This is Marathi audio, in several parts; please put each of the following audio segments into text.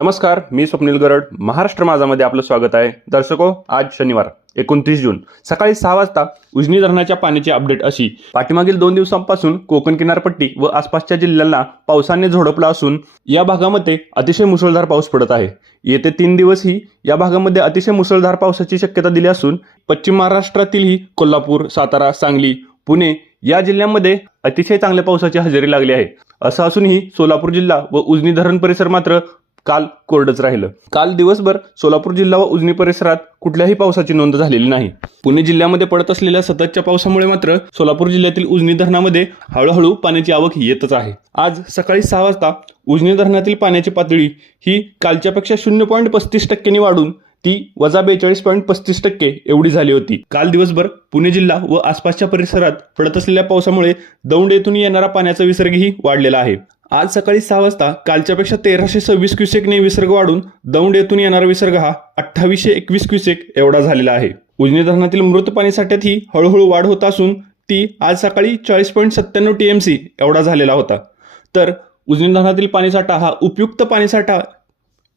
नमस्कार मी स्वप्नील गरड. महाराष्ट्र माझामध्ये आपलं स्वागत आहे. दर्शको आज शनिवार एकोणतीस जून. सकाळी सहा वाजता उजनी धरणाच्या पाण्याची अपडेट अशी. पाठीमागील दोन दिवसांपासून कोकण किनारपट्टी व आसपासच्या जिल्ह्यांना पावसाने झोडपला असून या भागामध्ये अतिशय मुसळधार पाऊस पडत आहे. येते तीन दिवसही या भागामध्ये अतिशय मुसळधार पावसाची शक्यता दिली असून पश्चिम महाराष्ट्रातीलही कोल्हापूर सातारा सांगली पुणे या जिल्ह्यांमध्ये अतिशय चांगल्या पावसाची हजेरी लागली आहे. असं असूनही सोलापूर जिल्हा व उजनी धरण परिसर मात्र काल कोरडच राहिलं. काल दिवसभर सोलापूर जिल्हा व उजनी परिसरात कुठल्याही पावसाची नोंद झालेली नाही. पुणे जिल्ह्यामध्ये पडत असलेल्या सततच्या पावसामुळे मात्र सोलापूर जिल्ह्यातील उजनी धरणामध्ये हळूहळू पाण्याची आवक येतच आहे. आज सकाळी सहा वाजता उजनी धरणातील पाण्याची पातळी ही कालच्यापेक्षा शून्य पॉईंट पस्तीस टक्क्यांनी वाढून ती वजा बेचाळीस पॉईंट पस्तीस टक्के एवढी झाली होती. काल दिवसभर पुणे जिल्हा व आसपासच्या परिसरात पडत असलेल्या पावसामुळे दौंड येथून येणारा पाण्याचा विसर्गही वाढलेला आहे. आज सकाळी सहा वाजता कालच्यापेक्षा तेराशे सव्वीस क्युसेकने विसर्ग वाढून दौंड येथून येणारा विसर्ग हा अठ्ठावीसशे एकवीस क्युसेक एवढा झालेला आहे. उजनी धरणातील मृत पाणी साठ्यातही हळूहळू वाढ होत असून ती आज सकाळी चाळीस पॉईंट सत्त्याण्णव टी एम सी एवढा झालेला होता. तर उजनी धरणातील पाणीसाठा हा उपयुक्त पाणीसाठा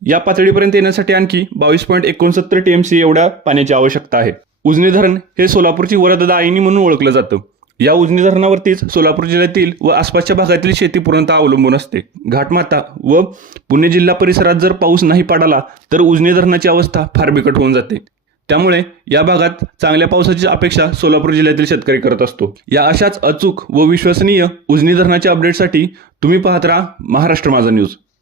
या पातळीपर्यंत येण्यासाठी आणखी बावीस पॉईंट एकोणसत्तर टी एम सी एवढ्या पाण्याची आवश्यकता आहे. उजनी धरण हे सोलापूरची वरददायिनी म्हणून ओळखलं जातं. या उजनी धरणावरतीच सोलापूर जिल्ह्यातील व आसपासच्या भागातील शेती पूर्णतः अवलंबून असते. घाटमाता व पुणे जिल्हा परिसरात जर पाऊस नाही पडाला तर उजनी धरणाची अवस्था फार बिकट होऊन जाते. त्यामुळे या भागात चांगल्या पावसाची अपेक्षा सोलापूर जिल्ह्यातील शेतकरी करत असतो. या अशाच अचूक व विश्वसनीय उजनी धरणाच्या अपडेटसाठी तुम्ही पाहत राहा महाराष्ट्र माझा न्यूज